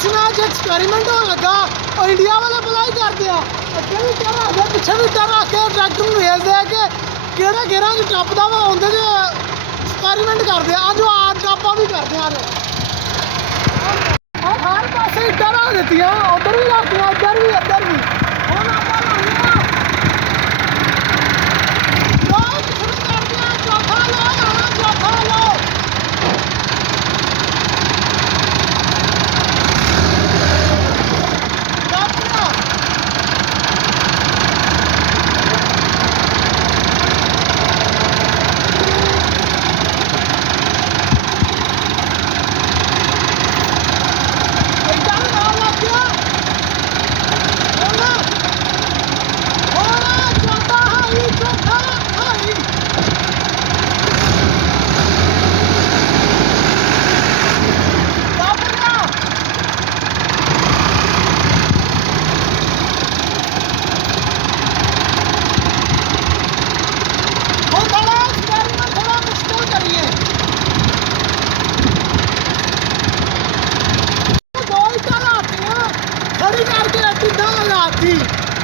10 match experiment होने लगा और इंडिया वाले बुलाई करते हैं अगे भी डर रखते पिछे भी डर रख के ट्रैक्टर में भेजते हैं कि किहड़े गेयरां च टप्पदा वा उंदे च एक्सपेरीमेंट करते हैं अज आज ਆਪਾਂ भी करते हैं हर पासे इट्टां रख दित्तियां उधर भी रखतियां इधर भी हुण आपां लाउने आ लोग शुरू करते हैं चौथा लो चौथा लो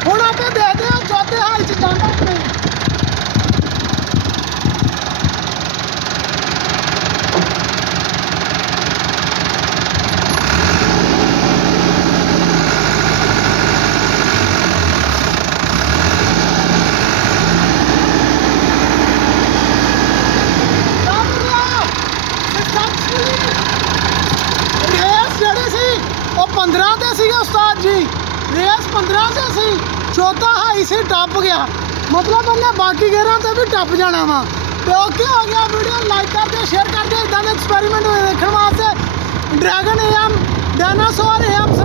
ਹੁਣ ਆਪਾਂ ਦੇਖਦੇ ਹਾਂ ਚੌਥੇ ਹਾਈ ਚ ਜਾਂਦਾ ਕਿ ਨਹੀਂ ਰੇਸ ਜਿਹੜੀ ਸੀ ਉਹ 15 ਤੇ ਸੀ ਉਸਤਾਦ ਜੀ रेस 15 से सी चौथा हाई से टप गया मतलब हमने बाकी गेयरां ते भी टप जाना वा तो ओके हो गया वीडियो लाइक कर दे शेयर कर दे इदां दे एक्सपेरीमेंट देखने वास्ते ड्रैगन AM डायनासोर AM